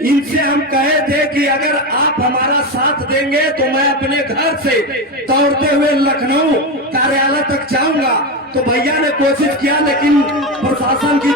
इनसे हम कहे थे कि अगर आप हमारा साथ देंगे तो मैं अपने घर से दौड़ते हुए लखनऊ कार्यालय तक जाऊंगा। तो भैया ने कोशिश किया लेकिन प्रशासन की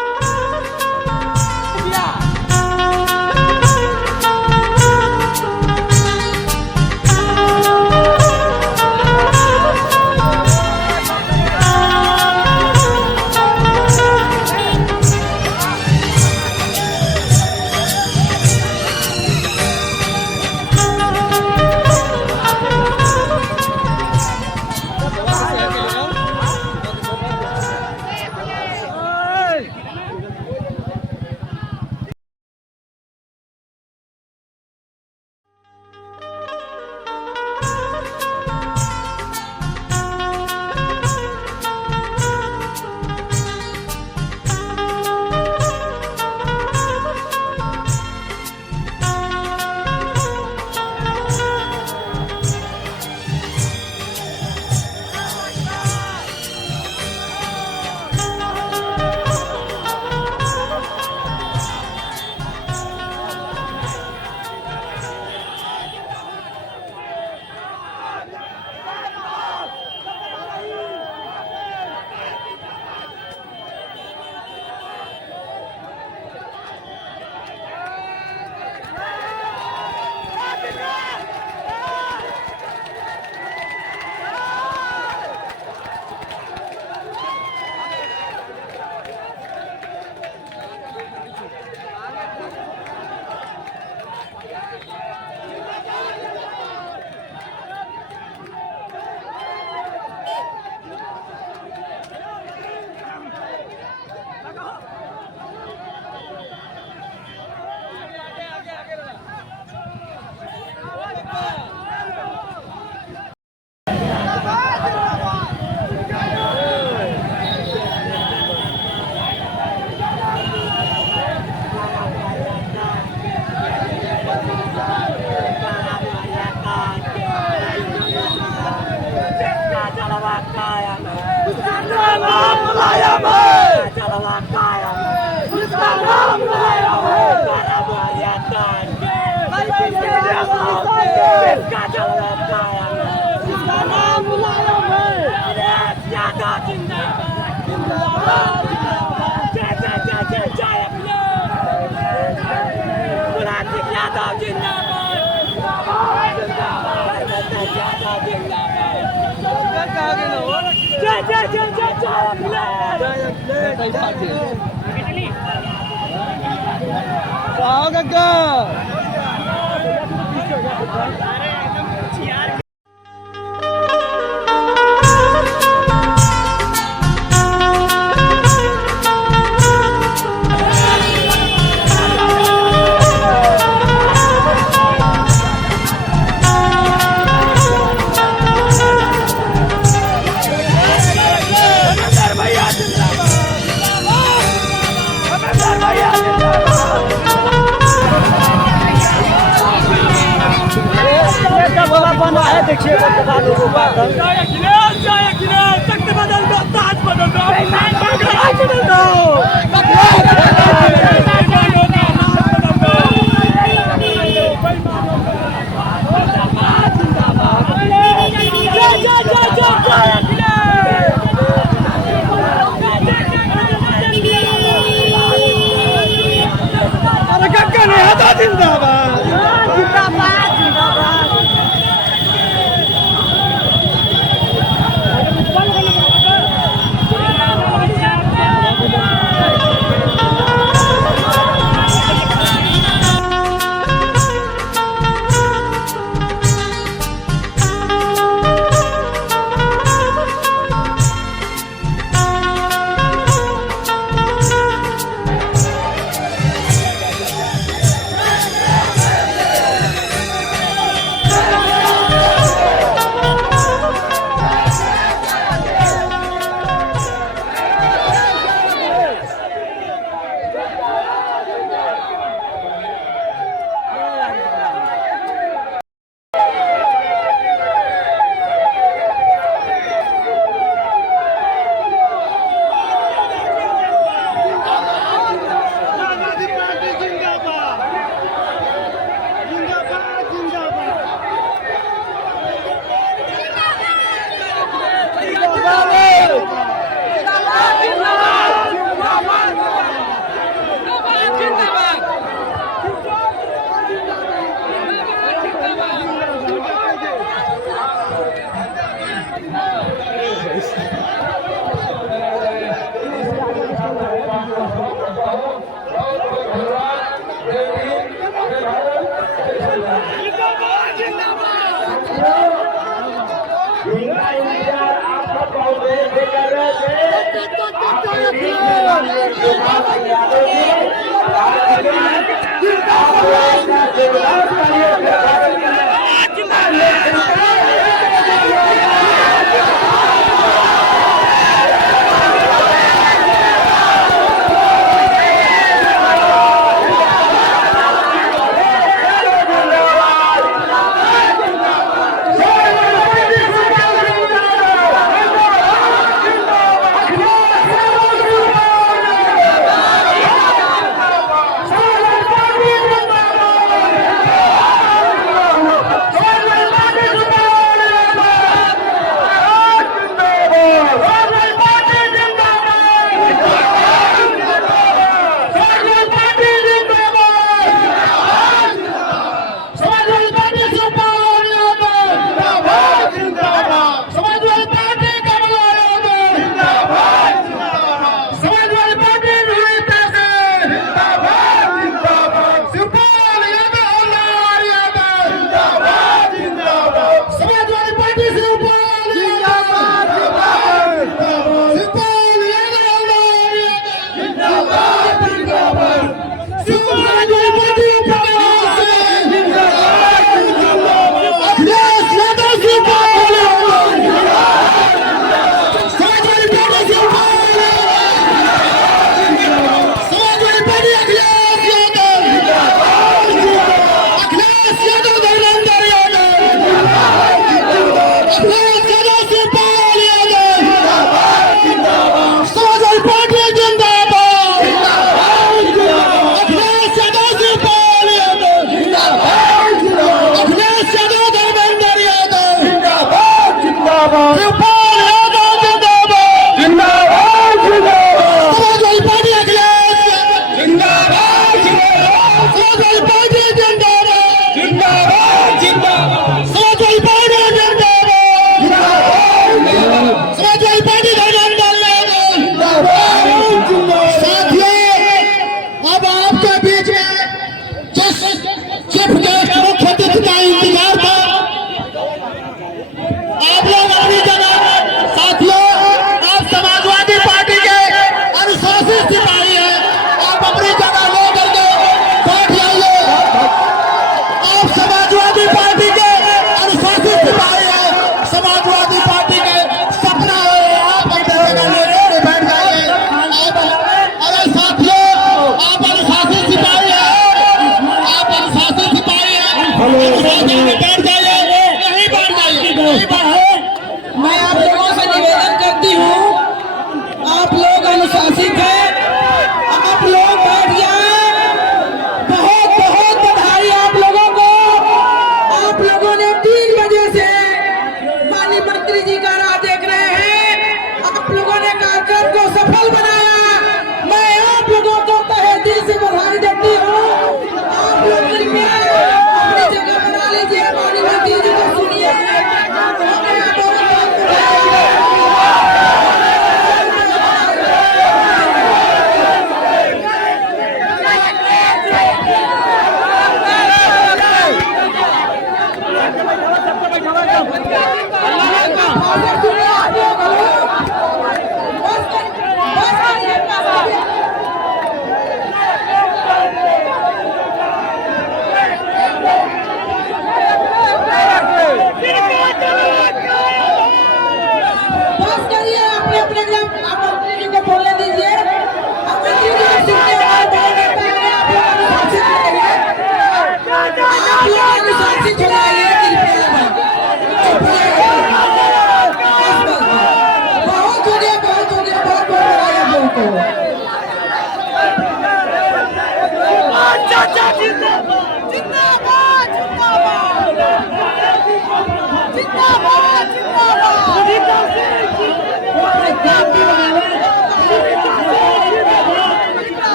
देखिए तख्त बदल दो, ताज बदल दो, ताज बदल दो। जिंदाबाद जिंदाबाद जिंदाबाद। जिनका इंतजार आप सब कांग्रेस से कर रहे थे, आपके बीच में लाने सुभाष यादव जी, आप लोगों का जोरदार तालियों से स्वागत करें। मैं आप लोगों से निवेदन करती हूँ, आप लोग अनुशासित हैं, आप लोग बैठ जाएं। बहुत बहुत बधाई आप लोगों को। आप लोगों ने 3 बजे से माननीय मंत्री जी का राह देख रहे हैं। आप लोगों ने कार्यक्रम को सफल बनाया। मैं आप लोगों को तहे दिल से बधाई देती हूँ। आप लोग कृपया अपनी जगह बना लीजिए, माननीय मंत्री जी को सुनिए।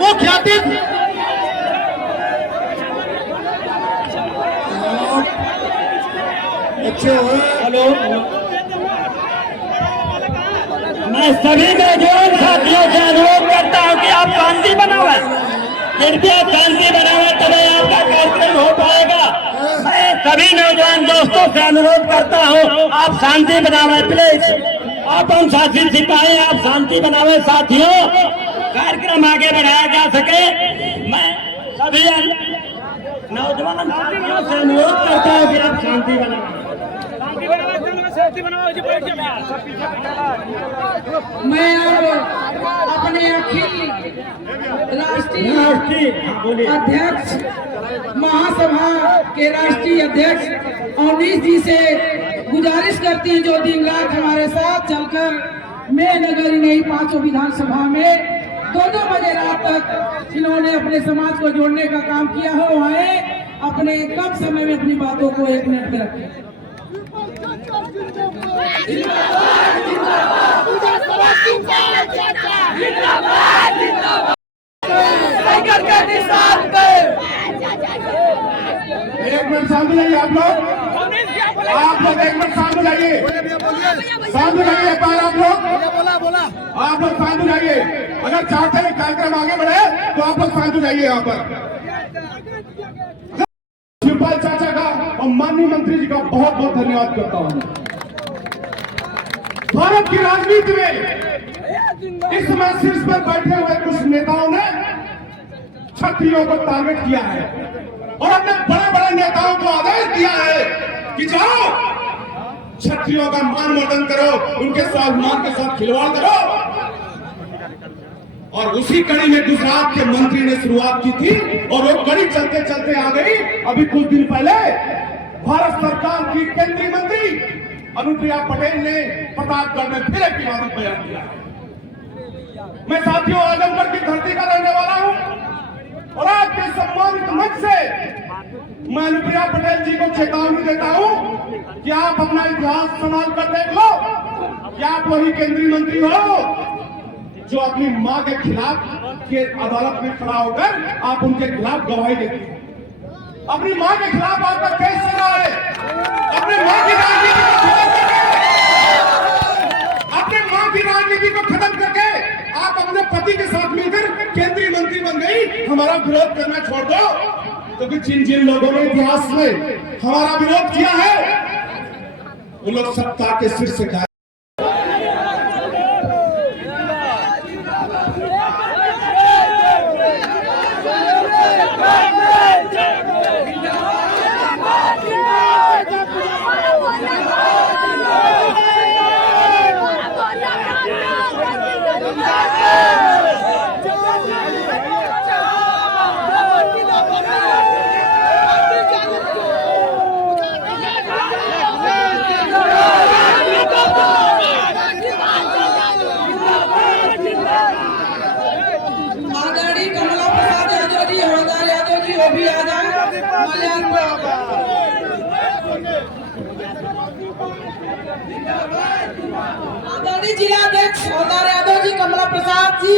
वो ख्याति हेलो, मैं सभी नौजवान साथियों से अनुरोध करता हूँ कि आप शांति बनावे, कृपया शांति बनावे, तभी आपका कार्यक्रम हो पाएगा। मैं सभी नौजवान दोस्तों से अनुरोध करता हूँ, आप शांति बनावे प्लीज। आप हम शासित सिपाही, आप शांति बनावे साथियों, कार्यक्रम आगे बढ़ाया जा सके। मैं सभी नौजवान साथियों से अनुरोध करता हूँ कि आप शांति बनावे। मैं अब अपने अखिल राष्ट्रीय अध्यक्ष महासभा के राष्ट्रीय अध्यक्ष अवनीश जी से गुजारिश करती हैं, जो दिन रात हमारे साथ चलकर मैं नगर नहीं पांचों विधानसभा में 2-2 बजे रात तक इन्होंने अपने समाज को जोड़ने का काम किया हो, आए अपने कम समय में अपनी बातों को 1 मिनट में रखें। एक मिनट सामने जाइए आप लोग 1 मिनट सामने जाइए, सामने जाइए एक बार आप लोग सामने जाइए। अगर चाहते हैं कार्यक्रम आगे बढ़े तो आप लोग सामने जाइए। यहाँ पर शिवपाल चाचा का और माननीय मंत्री जी का बहुत बहुत धन्यवाद करता हूँ। भारत की राजनीति में इस समय शीर्ष पर बैठे हुए कुछ नेताओं ने क्षत्रियों को टारगेट किया है और अपने बड़े बड़े नेताओं को आदेश दिया है कि जाओ क्षत्रियों का मान मर्दन करो, उनके स्वाभिमान के साथ खिलवाड़ करो। और उसी कड़ी में गुजरात के मंत्री ने शुरुआत की थी और वो कड़ी चलते चलते आ गई। अभी कुछ दिन पहले भारत सरकार की केंद्रीय मंत्री अनुप्रिया पटेल ने प्रतापगढ़ में फिर एक विवादित बयान दिया। मैं साथियों आजमगढ़ की धरती का रहने वाला हूं और आपके सम्मानित मंच से मैं अनुप्रिया पटेल जी को चेतावनी देता हूं कि आप अपना इतिहास संभाल कर देख लो कि आप वही केंद्रीय मंत्री हो जो अपनी मां के खिलाफ के अदालत में खड़ा होकर आप उनके खिलाफ गवाही देते हैं। अपनी मां के खिलाफ आपका केस चला है। अपनी मां की राजनीति को खत्म करके, अपने मां की राजनीति को खत्म करके आप अपने पति के साथ मिलकर केंद्रीय मंत्री बन गई। हमारा विरोध करना छोड़ दो, क्योंकि जिन लोगों ने इतिहास में हमारा विरोध किया है वो लोग सत्ता के सिर से गायब। आदरणीय जिलाध्यक्ष हवलदार यादव जी, कमला प्रसाद जी,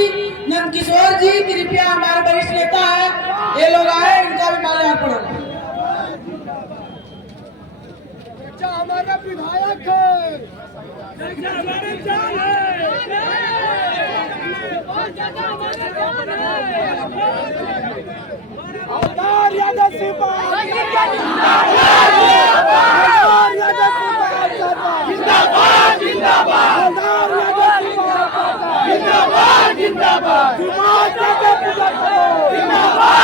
नंदकिशोर जी, कृपया हमारे वरिष्ठ नेता है, ये लोग आए, इनका भी माल्यार्पण होगा। हमारा विधायक है, हवलदार यादव सिपाही जिंदाबाद, जिंदाबाद, जिंदाबाद, जिंदाबाद, जिंदाबाद, जिंदाबाद, जिंदाबाद, जिंदाबाद,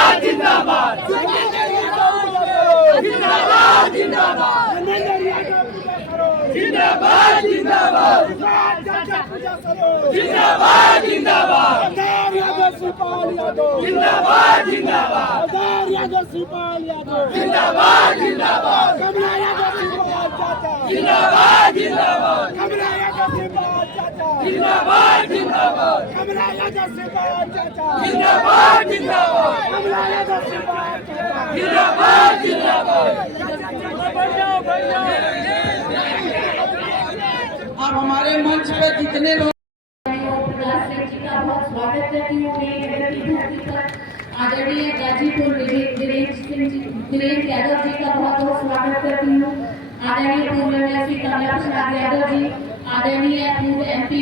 जिंदाबाद, जिंदाबाद, जिंदाबाद, जिंदाबाद, जिंदाबाद, जिंदाबाद, जिंदाबाद, जिंदाबाद, कमला यादव सिपाही चाचा, जिंदाबाद, जिंदाबाद, कमला यादव सिपाही चाचा, जिंदाबाद, जिंदाबाद, कमला यादव सिपाही चाचा, जिंदाबाद, जिंदाबाद, कमला यादव सिपाही चाचा, जिंदाबाद, जिंदाबाद। अब हमारे मंच पे जितने लोग का बहुत स्वागत करती हूँ। मेरी नगर की धरती पर आदरणीय गाजीपुर वीरेंद्र यादव जी का बहुत बहुत स्वागत करती हूँ। आदरणीय पूर्व श्री कमला प्रसाद यादव जी, आदरणीय पूर्व MP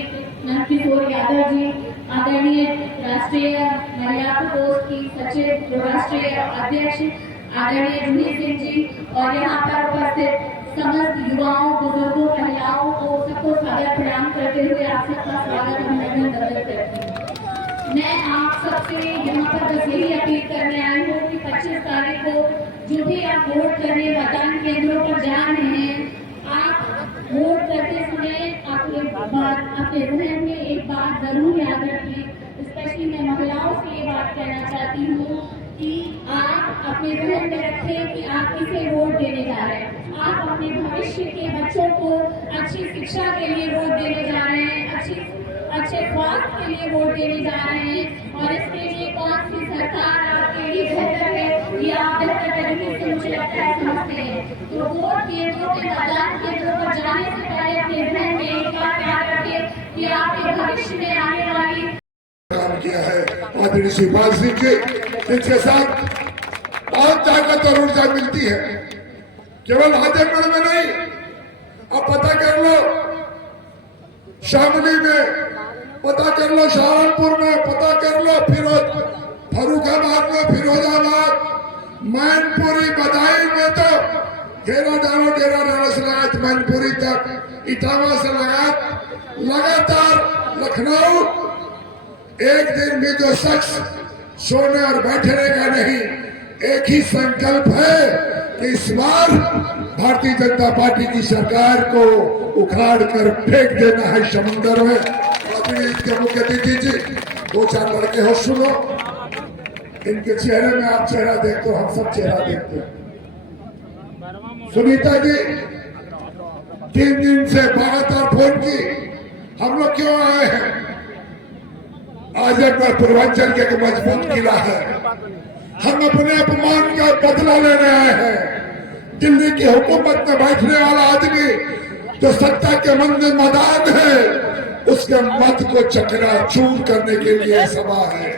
नंदकिशोर यादव जी, आदरणीय राष्ट्रीय महिला प्रकोष्ठ की सचिव राष्ट्रीय अध्यक्ष आदरणीय जूही सिंह जी, और यहाँ पर उपस्थित समस्त युवाओं, बुजुर्गों, महिलाओं को सबको सादर प्रणाम करते हुए आप सबका स्वागत अभिनंदन करती हूँ। मैं आप सबसे यहाँ पर बस यही अपील करने आई हूँ कि 25 तारीख को जो भी आप वोट करने मतदान केंद्रों पर जा रहे हैं, आप वोट करते समय अपने जहन में एक बात जरूर याद रखिए। स्पेशली मैं महिलाओं से ये बात कहना चाहती हूँ कि आप अपने जहन में रखें कि आप किसे वोट देने जा रहे हैं। आप अपने भविष्य के बच्चों को अच्छी शिक्षा के लिए वोट देने जा रहे हैं, अच्छे स्वास्थ्य के लिए वोट देने जा रहे हैं, और इसके लिए कौन सी सरकार आपके लिए बेहतर है, ये आप बेहतर तरीके से मुझे लगता है समझते हैं। तो वोट केंद्रों के मतदान केंद्रों पर जाने से पहले अपने जहन में एक बात याद रखें कि आपके भविष्य में आने वाली काम किया है आदरणीय शिवपाल सिंह जी, इनके साथ बहुत ताकत और ऊर्जा मिलती है, केवल आजमगढ़ में नहीं। अब पता कर लो शामली में, पता कर लो सहारनपुर में, पता कर लो फर्रुखाबाद में, फिरोजाबाद, मैनपुरी, बदायूं में तो डेरा डालो से लगात मैनपुरी तक, इटावा से लगातार लखनऊ। एक दिन में जो शख्स सोने और बैठने का नहीं, एक ही संकल्प है कि इस बार भारतीय जनता पार्टी की सरकार को उखाड़ कर फेंक देना है समुद्र में। अपने इसके मुख्य अतिथि जी, 2-4 लड़के हो, सुनो, इनके चेहरे में आप चेहरा देखते हो, हम सब चेहरा देखते हैं। सुनीता जी 3 दिन से लगातार फोन की, हम लोग क्यों आए हैं? आजमगढ़ पूर्वांचल के एक मजबूत किला है, हम अपने अपमान का बदला लेने आए हैं। दिल्ली की हुकूमत में बैठने वाला आदमी जो सत्ता के मंदिर मदान है, उसके मत को चकनाचूर करने के लिए सभा है।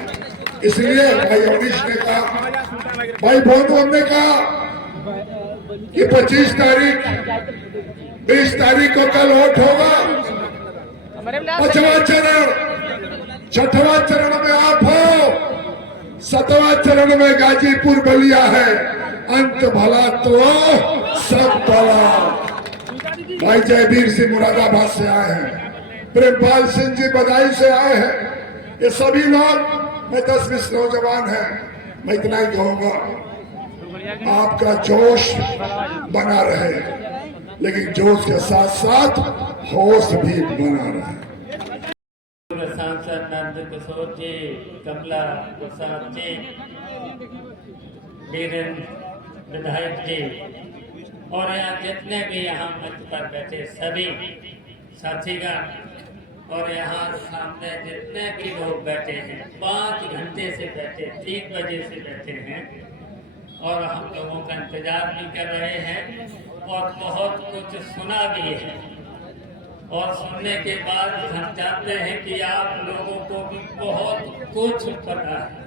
इसलिए भाई अवनीश ने कहा, भाई भोनू ने कहा कि 25 तारीख 20 तारीख को कल वोट होगा। 5वां चरण, 6वां चरण में आप हो, 7वां चरण में गाजीपुर बलिया है। अंत भला तो सब भला। भाई जयवीर सिंह मुरादाबाद से आए हैं, प्रेमपाल सिंह जी बदायूं से आए हैं। ये सभी लोग, मैं 10-20 नौजवान हैं, मैं इतना ही कहूंगा, आपका जोश बना रहे, लेकिन जोश के साथ साथ होश भी बना रहे। सांसद नंद किशोर जी, कमला प्रसाद जी, वीरेंद्र विधायक जी, और यहाँ जितने भी यहाँ मंच पर बैठे सभी साथीगण, और यहाँ सामने जितने भी लोग बैठे हैं, 5 घंटे से बैठे, 3 बजे से बैठे हैं, और हम लोगों का इंतजार भी कर रहे हैं, और बहुत कुछ सुना भी है। और सुनने के बाद हम जानते हैं कि आप लोगों को भी बहुत कुछ पता है।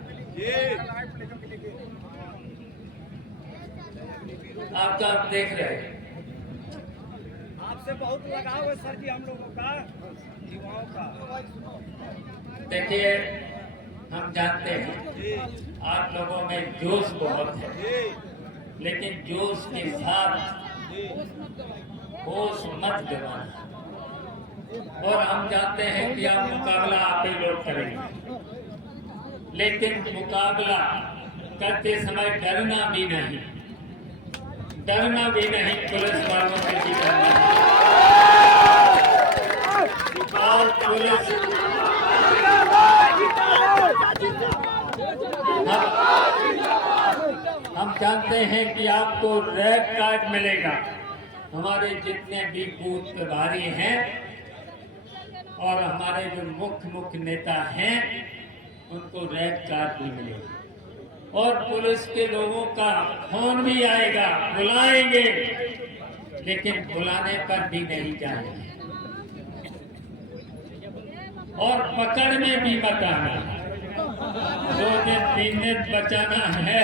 आप तो आप देख रहे हैं, आपसे बहुत लगाव है सर जी हम लोगों का, युवाओं का। देखिए, हम जानते हैं आप लोगों में जोश बहुत है, लेकिन जोश के साथ होश मत गवाना। और हम जानते हैं कि आप मुकाबला आप ही लोग करेंगे, लेकिन मुकाबला करते समय डरना भी नहीं, पुलिस वालों से भी डरना और पुलिस हम जानते हैं कि आपको रेड कार्ड मिलेगा। हमारे जितने भी बूथ प्रभारी हैं और हमारे जो मुख्य नेता हैं, उनको रेड कार्ड भी मिलेगा, और पुलिस के लोगों का फोन भी आएगा, बुलाएंगे, लेकिन बुलाने पर भी नहीं जाएंगे। और पकड़ में भी मत आना। 2 दिन 3 दिन बचाना है,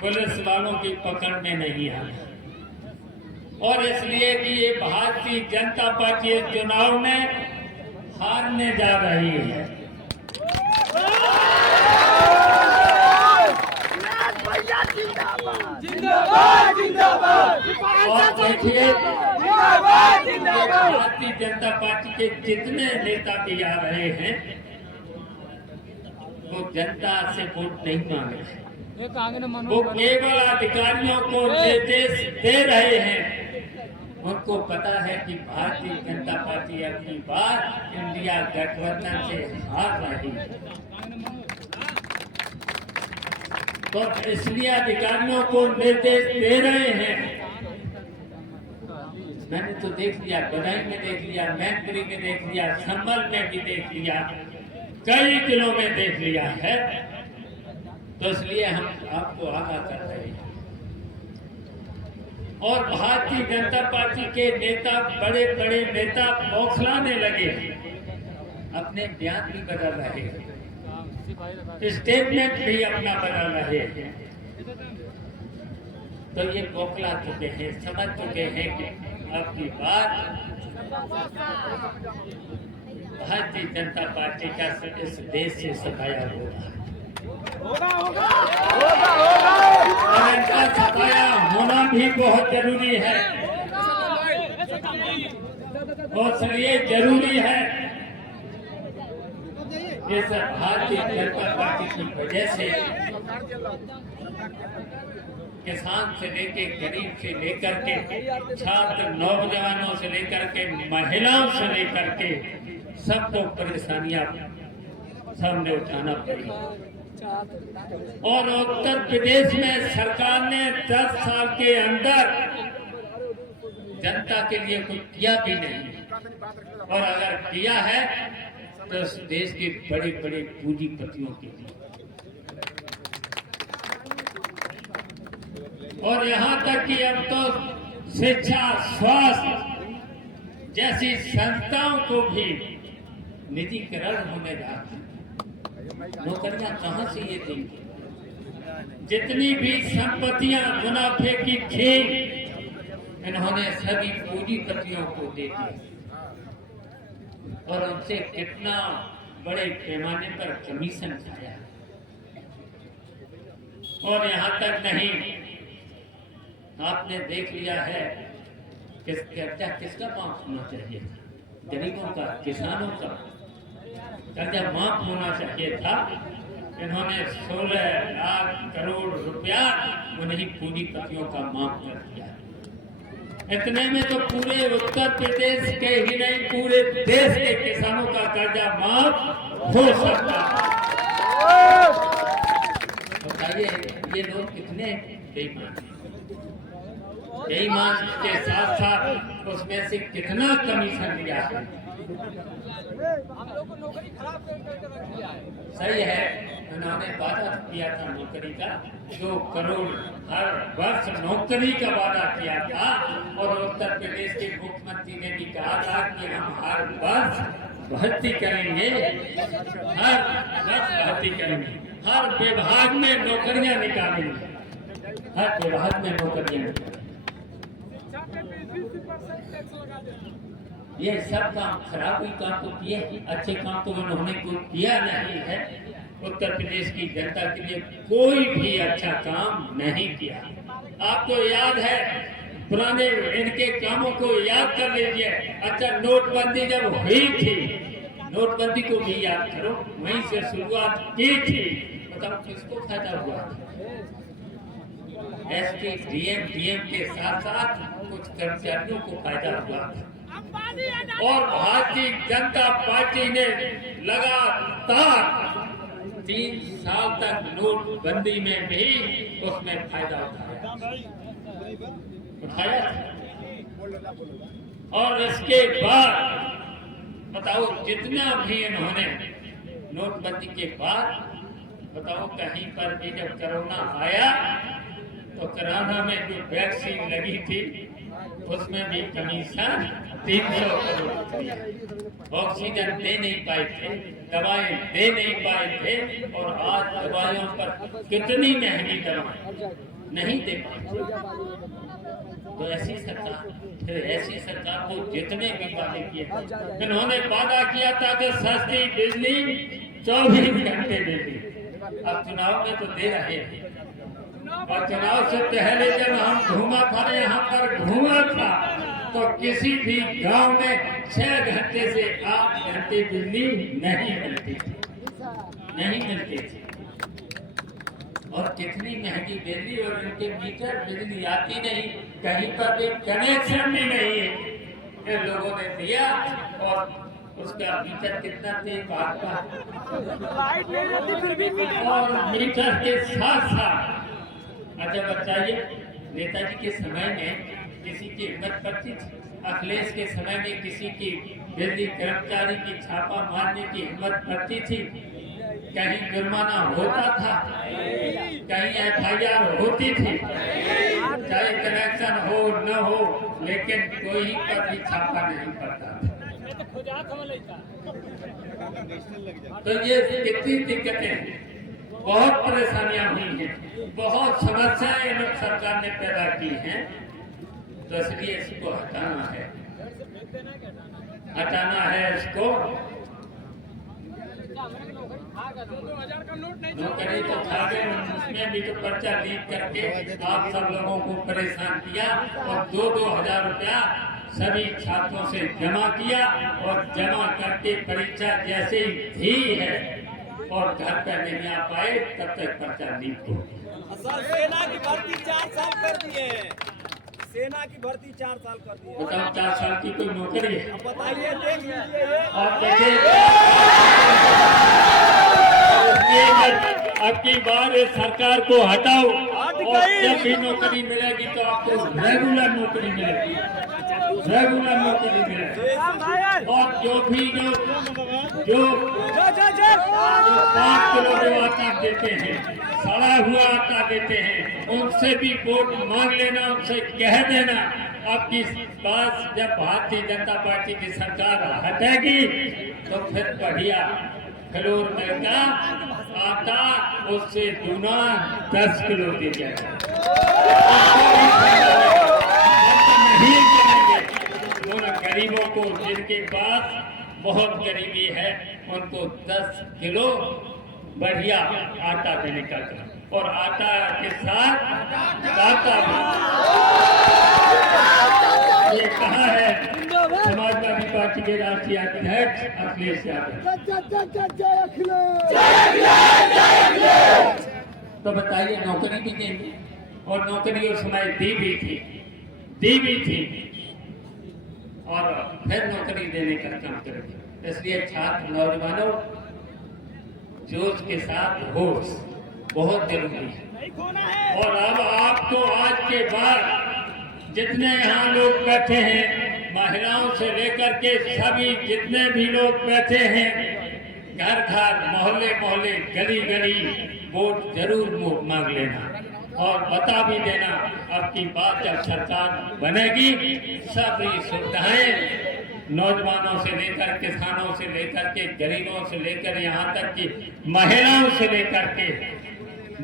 पुलिस वालों की पकड़ में नहीं आना। और इसलिए कि ये भारतीय जनता पार्टी इस चुनाव में हारने जा रही है। और देखिए भारतीय जनता पार्टी के जितने नेता भी आ रहे हैं वो जनता से वोट नहीं मांग रहे, वो केवल अधिकारियों को निर्देश दे रहे हैं। उनको पता है कि भारतीय जनता पार्टी अगली बार इंडिया गठबंधन से हार रही है, तो इसलिए अधिकारियों को निर्देश दे रहे हैं। मैंने तो देख लिया, बधाई में देख लिया, मैनपुरी में देख लिया, संभल में भी देख लिया, कई जिलों में देख लिया है। तो इसलिए हम आपको आगाह कर रहे हैं। और भारतीय जनता पार्टी के नेता, बड़े बड़े नेता बौखलाने लगे, अपने बयान भी बदल रहे हैं, स्टेटमेंट भी अपना बदल रहे हैं। तो ये बौखला चुके हैं, समझ चुके हैं कि अब की बात भारतीय जनता पार्टी का इस देश से सफाया होगा। और इनका सफाया होना भी बहुत जरूरी है। और इसलिए जरूरी है इस भारतीय जनता पार्टी की वजह से किसान से लेके गरीब से लेकर के छात्र नौजवानों से लेकर के महिलाओं से लेकर के सबको परेशानियां सामने उठाना पड़ी। और उत्तर प्रदेश में सरकार ने 10 साल के अंदर जनता के लिए कुछ किया भी नहीं, और अगर किया है तो इस देश के बड़े बड़े पूंजीपतियों के लिए। और यहाँ तक कि अब तो शिक्षा, स्वास्थ्य जैसी संस्थाओं को भी निजीकरण होने जा रहा है। नौकरियां कहां से ये देंगे? जितनी भी संपत्तियां मुनाफे की थी इन्होंने सभी पूंजीपतियों को दे दी, और उनसे कितना बड़े पैमाने पर कमीशन खाया। और यहाँ तक नहीं, आपने देख लिया है कि कर्जा किसका माफ होना चाहिए था? गरीबों का, किसानों का कर्जा माफ होना चाहिए था। इन्होंने 16 लाख करोड़ रुपया उन्हीं पूंजीपतियों का माफ कर दिया। इतने में तो पूरे उत्तर प्रदेश के ही नहीं, पूरे देश के किसानों का कर्जा माफ हो सकता है। बताइए ये लोग कितने बेईमान हैं। बेईमान के साथ साथ उसमें से कितना कमीशन लिया है। सही है, उन्होंने वादा किया था नौकरी का, 2 करोड़ हर वर्ष नौकरी का वादा किया था। और उत्तर प्रदेश के मुख्यमंत्री ने भी कहा था कि हम हर वर्ष भर्ती करेंगे, हर वर्ष भर्ती करेंगे, हर विभाग में नौकरियां निकालेंगे, हर विभाग में नौकरियां निकालेंगे। ये सब काम खराब हुई काम तो किए, अच्छे काम तो उन्होंने कोई किया नहीं है। उत्तर प्रदेश की जनता के लिए कोई भी अच्छा काम नहीं किया। आपको याद है पुराने इनके कामों को याद कर लीजिए। अच्छा, नोटबंदी जब हुई थी, नोटबंदी को भी याद करो, वहीं से शुरुआत की थी। बताओ किसको फायदा हुआ? एसपी, डीएम के साथ साथ कुछ कर्मचारियों को फायदा हुआ। और भारतीय जनता पार्टी ने लगातार 3 साल तक नोटबंदी में भी उसमें फायदा उठाया था। और इसके बाद बताओ जितना भी इन्होंने नोटबंदी के बाद, बताओ कहीं पर भी जब कोरोना आया तो कोरोना में जो वैक्सीन लगी थी उसमें भी कमीशन 300 करोड़ रुपया। ऑक्सीजन दे नहीं पाए थे, दवाएं दे नहीं पाए थे, और आज दवाइयों पर कितनी महंगी दवाएं नहीं दे पाए। तो ऐसी सरकार को जितने भी वादे किए, इन्होंने वादा किया था कि सस्ती बिजली 24 घंटे देगी। अब चुनाव में तो दे रहे हैं, और चुनाव से पहले जब हम घूमा था, यहाँ पर घूमा था, तो किसी भी गांव में 6 घंटे से 8 घंटे बिजली नहीं मिलती थी। और कितनी महंगी बिजली, और इनके मीटर बिजली आती नहीं, कहीं पर भी कनेक्शन भी नहीं है। इन लोगों ने दिया, और उसका मीटर कितना तेज भागता, और मीटर के साथ साथ अच्छा बताइए, नेताजी के समय में किसी की हिम्मत पड़ती थी? अखिलेश के समय में किसी की बिजली कर्मचारी की छापा मारने की हिम्मत पड़ती थी? कहीं जुर्माना होता था? कहीं FIR होती थी? चाहे कनेक्शन हो न हो, लेकिन कोई पर भी छापा नहीं पड़ता था। तो ये कितनी दिक्कतें, बहुत परेशानियां हुई हैं, बहुत समस्याएं लोग सरकार ने पैदा की हैं। तो इसलिए इसको हटाना है इसको। नौकरी तो खा गए, उसमें भी तो पर्चा लीक करके आप सब लोगों को परेशान किया, और 2-2 हजार रुपया सभी छात्रों से जमा किया, और जमा करके परीक्षा जैसे ही थी है और घर पर नहीं आ पाए, तब तक पर्चा लीक हो गया। सर, सेना की भर्ती 4 साल कर दिए, सेना की भर्ती 4 साल कर दिए। बताओ, 4 साल की कोई नौकरी है? बताइए, देख लीजिए। और देखिए, अब की बार इस सरकार को हटाओ, और जब भी नौकरी मिलेगी तो आपको रेगुलर नौकरी मिलेगी, रेगुलर नौकरी मिलेगी। और जो 5 किलो जो आटा देते हैं, सड़ा हुआ आटा देते हैं, उनसे भी वोट मांग लेना, उनसे कह देना आपकी बात जब भारतीय जनता पार्टी की सरकार हटेगी तो फिर बढ़िया फ्लोर मिलता आटा उससे दूना 10 किलो दे जाएगा। गरीबों को जिनके पास बहुत गरीबी है उनको 10 किलो बढ़िया आटा देने का काम, और आटा के साथ दाता भी। ये कहा है समाजवादी पार्टी के राष्ट्रीय अध्यक्ष अखिलेश यादव। तो बताइए, नौकरी भी देंगे, और नौकरी उस समय दी भी थी, और फिर नौकरी देने का काम करेंगे। इसलिए छात्र नौजवानों, जोश के साथ होश बहुत जरूरी है। और अब आपको आज के बाद जितने यहाँ लोग बैठे हैं, महिलाओं से लेकर के सभी जितने भी लोग बैठे हैं, घर घर, मोहल्ले मोहल्ले, गली गली वोट जरूर मांग लेना, और बता भी देना अब की बात जब सरकार बनेगी सभी सुविधाएं नौजवानों से लेकर, किसानों से लेकर के, गरीबों से लेकर, यहाँ तक कि महिलाओं से लेकर के।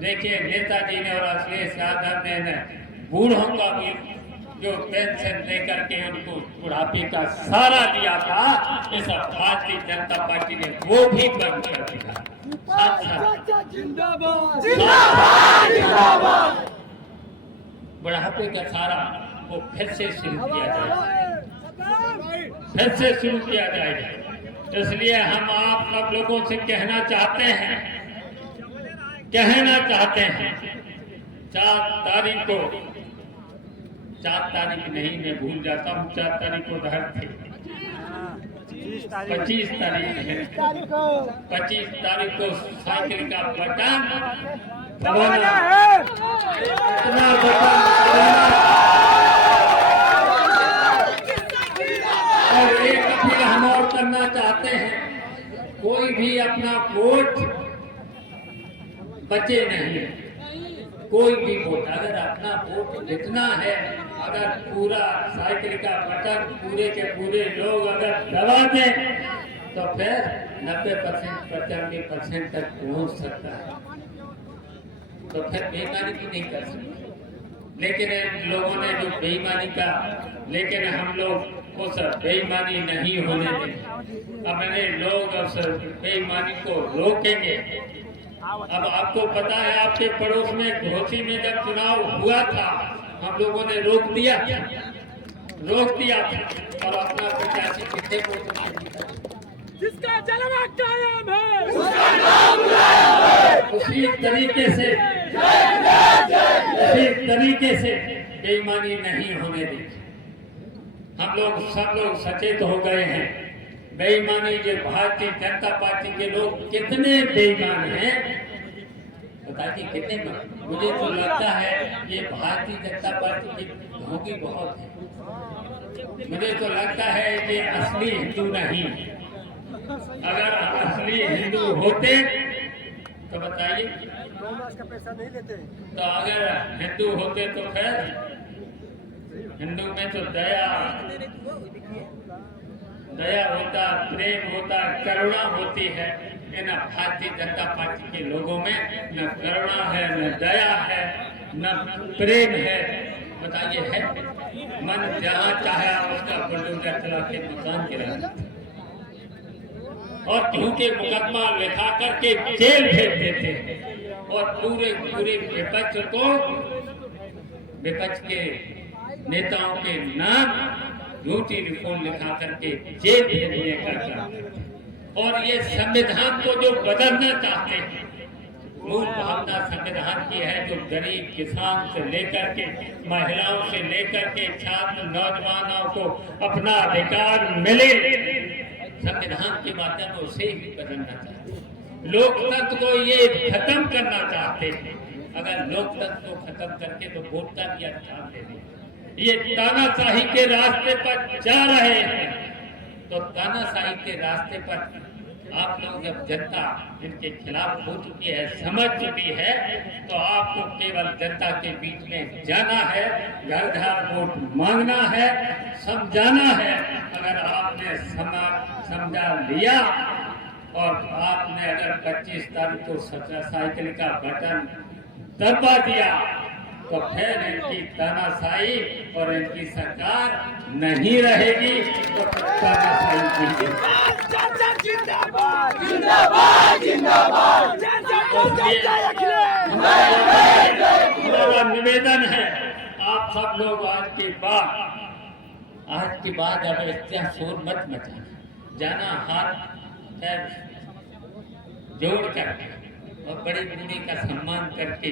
देखिए, नेताजी ने और अखिलेश यादव ने बूढ़ों का भी जो पेंशन लेकर के उनको बुढ़ापे का सहारा दिया था, इस भारतीय जनता पार्टी ने वो भी बंद कर दिया। बुढ़ापे का सहारा वो फिर से शुरू किया जाएगा, इसलिए हम आप सब लोगों से कहना चाहते हैं 4 तारीख नहीं, मैं भूल जाता हूँ, 4 तारीख को उधर थे, 25 तारीख है, 25 तारीख को साइकिल का बटन दबाना है, इतना बटन और एक भी हम और करना चाहते हैं, कोई भी अपना वोट बचे नहीं, कोई भी वोट, अगर अपना वोट जितना है अगर पूरा साइकिल का बटन पूरे के पूरे लोग अगर दबा दें तो फिर 90% 95% तक पहुंच सकता है, तो फिर बेईमानी भी नहीं कर सकते। लेकिन इन लोगों ने जो बेईमानी का, लेकिन हम लोग उस बेईमानी नहीं होने दें। अपने लोग उस बेईमानी को रोकेंगे। अब आपको पता है आपके पड़ोस में घोसी में जब चुनाव हुआ था, हम लोगों ने रोक दिया था और अपना प्रत्याशी कितने वोटों से जीता। जिसका जलवा कायम है उसी तरीके से बेईमानी नहीं होने दी। हम लोग सब लोग सचेत हो गए हैं। बेईमानी जो भारतीय जनता पार्टी के लोग कितने बेईमान हैं बताइए, कितने? मुझे तो लगता है ये भारतीय जनता पार्टी की धोखी बहुत है। मुझे तो लगता है ये असली हिंदू नहीं। अगर असली हिंदू होते तो बताइए, तो अगर हिंदू होते तो फिर हिंदू में तो दया होता, प्रेम होता, करुणा होती है। इन भारतीय जनता पार्टी के लोगों में न करुणा है, न दया है, न प्रेम है। बताइए, है? मन जहाँ चाहे उसका बुलडोजर चला के मकान गिरा और झूठे मुकदमा लिखा करके जेल भेज देते हैं और पूरे विपक्ष के नेताओं के नाम झूठी रिपोर्ट लिखा करके जेल भेजने का काम। और ये संविधान को जो बदलना चाहते हैं, मूल भावना संविधान की है जो गरीब किसान से लेकर के महिलाओं से लेकर के छात्र नौजवानों को अपना अधिकार मिले, संविधान के माध्यम से ही बदलना चाहते हैं। लोकतंत्र को ये खत्म करना चाहते हैं। अगर लोकतंत्र को खत्म करके तो वोट का भी अधिकार दे दें। ये तानाशाही के रास्ते पर जा रहे हैं, तो तानाशाही के रास्ते पर आप लोग जब जनता इनके खिलाफ हो चुकी है, समझ चुकी है, तो आपको केवल जनता के बीच में जाना है, घर घर वोट मांगना है, समझाना है। अगर आपने समझा लिया और आपने अगर 25 तारीख को साइकिल का बटन दबा दिया तो फिर इनकी तानाशाही और इनकी सरकार नहीं रहेगी। तो तानाशाही नहीं। हमारा निवेदन है, आप सब लोग आज के बाद अब इतना शोर मत मचाना, जाना हाथ पैर जोड़ करके और बड़े बूढ़े का सम्मान करके,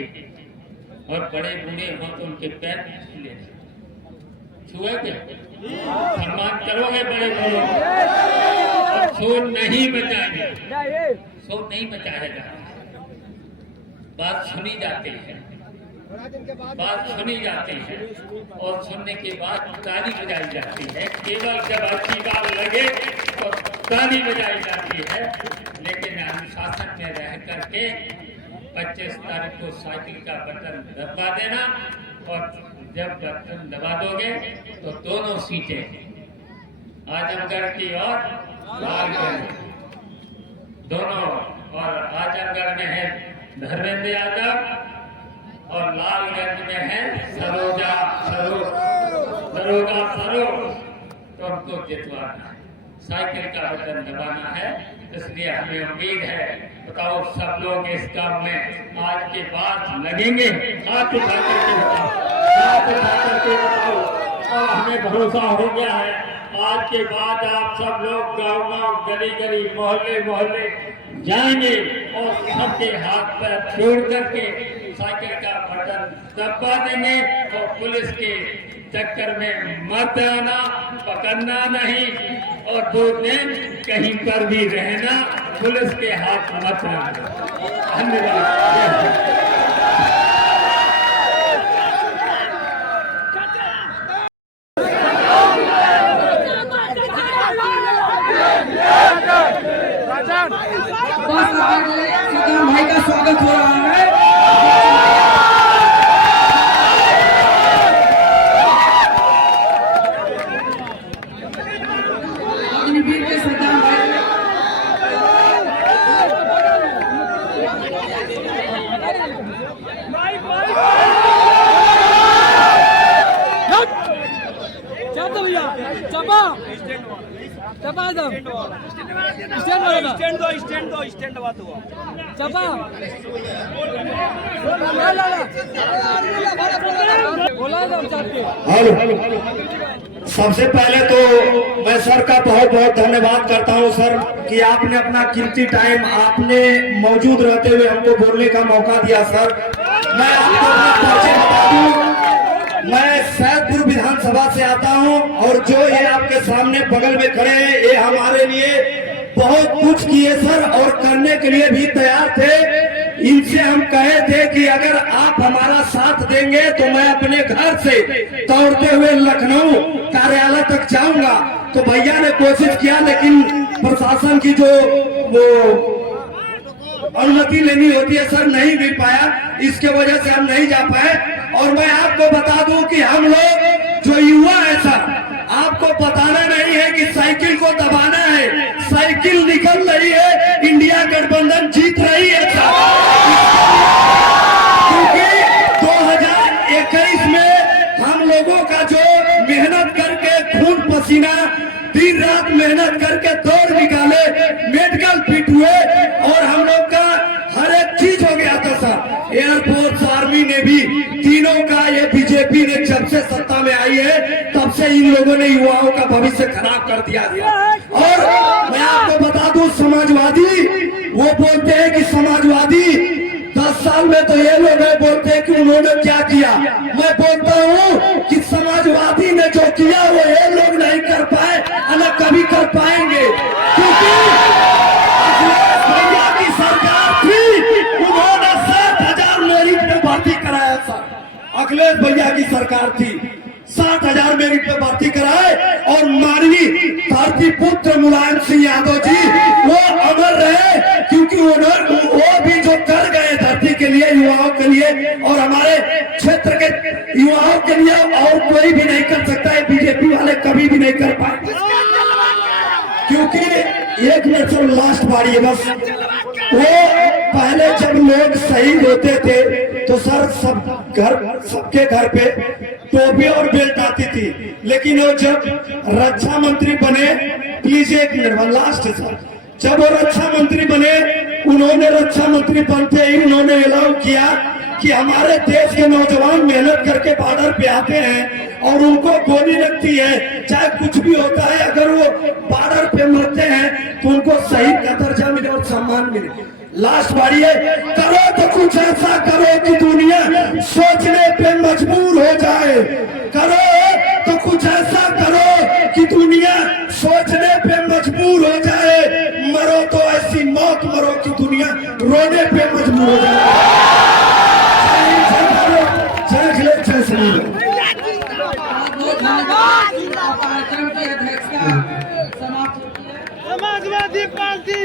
और बड़े बूढ़े हो तो उनके पैर छुए के सम्मान करोगे बड़े बूढ़े, और शोर नहीं मचाएंगे, शोर नहीं मचाएगा। बात सुनी जाती है और सुनने के बाद ताली बजाई जाती है। केवल जब अच्छी बात लगे तो ताली बजाई जाती है। लेकिन अनुशासन में रह करके 25 तारीख को साइकिल का बटन दबा देना, और जब बटन दबा दोगे तो दोनों सीटें आजमगढ़ की और लालगंज दोनों, और आजमगढ़ में है धर्मेंद्र यादव और लालगंज में है सरोगा सरोज, तो हमको जितवाना है, साइकिल का बटन दबाना है। इसलिए हमें उम्मीद है, बताओ सब लोग इस काम में आज के बाद लगेंगे। हाथ उठा करके बताओ, और हमें भरोसा हो गया है आज के बाद आप सब लोग गाँव गली गली मोहल्ले जाएंगे और सबके हाथ पर जोड़ करके साइकिल का बटन दबा देंगे। और पुलिस के चक्कर में मत आना, पकड़ना नहीं, और 2 दिन कहीं पर भी रहना, पुलिस के हाथ मत आना। धन्यवाद। भाई का स्वागत हो रहा है। चापा भैया चापा चापा एकदम स्टैंड वाला था। स्टैंड बात हुआ चापा बोला एकदम चाप के। हेलो, सबसे पहले तो मैं सर का बहुत बहुत धन्यवाद करता हूं सर कि आपने अपना कीमती टाइम आपने मौजूद रहते हुए हमको बोलने का मौका दिया सर। मैं आपको अपना परिचय बता दूं, मैं सैदपुर विधानसभा से आता हूं और जो ये आपके सामने बगल में खड़े हैं ये हमारे लिए बहुत कुछ किए सर और करने के लिए भी तैयार थे। इनसे हम कहे थे कि अगर आप हमारा साथ देंगे तो मैं अपने घर से दौड़ते हुए लखनऊ कार्यालय तक जाऊंगा। तो भैया ने कोशिश किया लेकिन प्रशासन की जो वो अनुमति लेनी होती है सर नहीं मिल पाया, इसके वजह से हम नहीं जा पाए। और मैं आपको बता दूं कि हम लोग जो युवा है सर, आपको बताना नहीं है कि साइकिल को दबाना है, साइकिल निकल रही है, इंडिया गठबंधन जीत रही है सर। क्योंकि 2021 में हम लोगों का जो मेहनत करके खून पसीना दिन रात मेहनत करके दौड़ निकाले, मेडिकल फिट हुए और हम लोग का हर एक चीज हो गया था सर। एयरफोर्स आर्मी ने भी तीनों का, ये बीजेपी ने जब से सत्ता में आई है तब से इन लोगों ने युवाओं का भविष्य खराब कर दिया। और मैं आपको बता दूं समाजवादी वो बोलते हैं कि समाजवादी 10 साल में तो ये लोग बोलते हैं कि उन्होंने क्या किया। मैं बोलता हूँ कि समाजवादी ने जो किया वो ये लोग नहीं कर पाए, अलग कभी कर पाएंगे। क्योंकि अखिलेश भैया की सरकार थी, उन्होंने 60,000 मेरिट में भर्ती कराया सर। अखिलेश भैया की सरकार थी, 60,000 मेरिट पे भर्ती कराए और माननीय धरती पुत्र मुलायम सिंह यादव जी वो अमर रहे क्योंकि उन्होंने वो भी जो कर गए धरती के लिए, युवाओं के लिए और हमारे क्षेत्र के युवाओं के लिए और कोई भी नहीं कर सकता है, बीजेपी वाले कभी भी नहीं कर पाए। क्योंकि 1 मिनट से लास्ट बारी है बस। वो पहले जब लोग शहीद होते थे तो सर सबके घर पे टोपी और बेल्ट आती थी, लेकिन वो जब रक्षा मंत्री बने, प्लीज 1 मिनट लास्ट है सर, जब वो रक्षा मंत्री बने उन्होंने रक्षा मंत्री बनते ही उन्होंने ऐलान किया कि हमारे देश के नौजवान मेहनत करके बॉर्डर पे आते हैं और उनको गोली लगती है, चाहे कुछ भी होता है, अगर वो बॉर्डर पे मरते हैं तो उनको शहीद का दर्जा मिले और सम्मान मिले। लास्ट बारी है, करो तो कुछ ऐसा करो कि दुनिया सोचने पे मजबूर हो जाए, करो तो कुछ ऐसा करो कि दुनिया सोचने पे मजबूर हो जाए, मरो तो ऐसी मौत मरो कि दुनिया रोने पे मजबूर हो जाए। जय अखिलेश, जय श्री राम। बहुत धन्यवाद। कार्यक्रम की अध्यक्षता समाप्त होती है। समाजवादी पार्टी